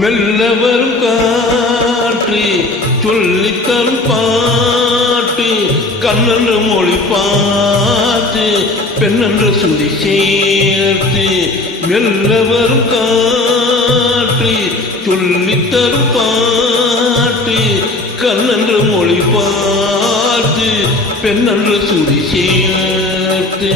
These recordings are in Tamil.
மெல்ல வரும் காற்று சொல்லித்தரும் பாட்டு கண்ணென்ற மொழி பார்த்து பெண்ணென்ற சுதி சேர்த்து மெல்ல வரும் காற்று சொல்லித்தரும் பாட்டு கண்ணென்ற மொழி பார்த்து பெண்ணென்ற சுதி சேர்த்து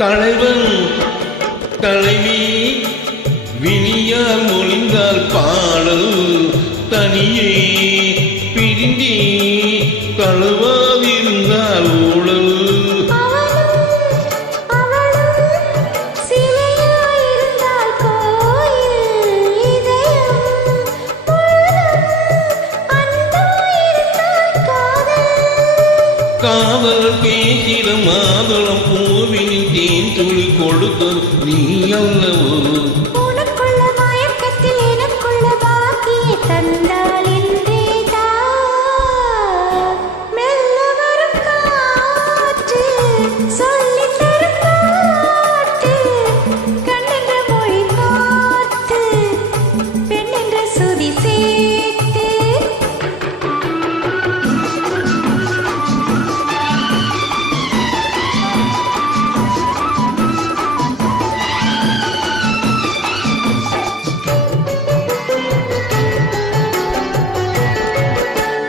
தலைவன் தலைவி வினியால் மொழிந்தால் பாடல் தனியே பிரிந்தே தழுவாதிருந்தால் ஊழல் காதல் பேசிட மாதளம் பூவினில் தேன் துளி கொடுத்த நீ அல்லவோ உனக்குள்ள மயக்கத்தில் எனக்குள்ள பாக்கியை தந்தால் என்றேதா மெல்ல வரும் காற்று சொல்லித் தரும் பாட்டு கண்ணென்ற மொழி பார்த்து பெண்ணென்ற சுதி சேர்த்து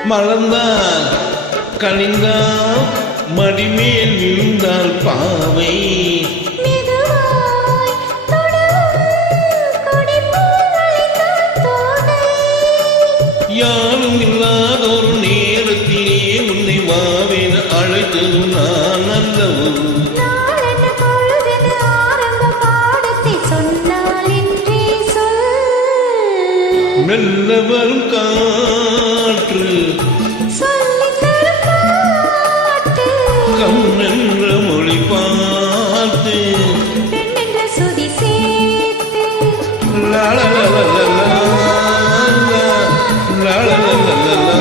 மலர்ந்தால் கனிந்தால் மடிமேல் விழுந்தால் பாவை யாரும் இல்லாத ஒரு நேரத்திலே உன்னை வாவென அழைத்தது நான் அல்லவோ மெல்ல வரும் காற்று கண்ணென்ற மொழி பார்த்து பெண்ணென்ற சுதி சேர்த்து லா லா லா லா லா லா லா லா லா லா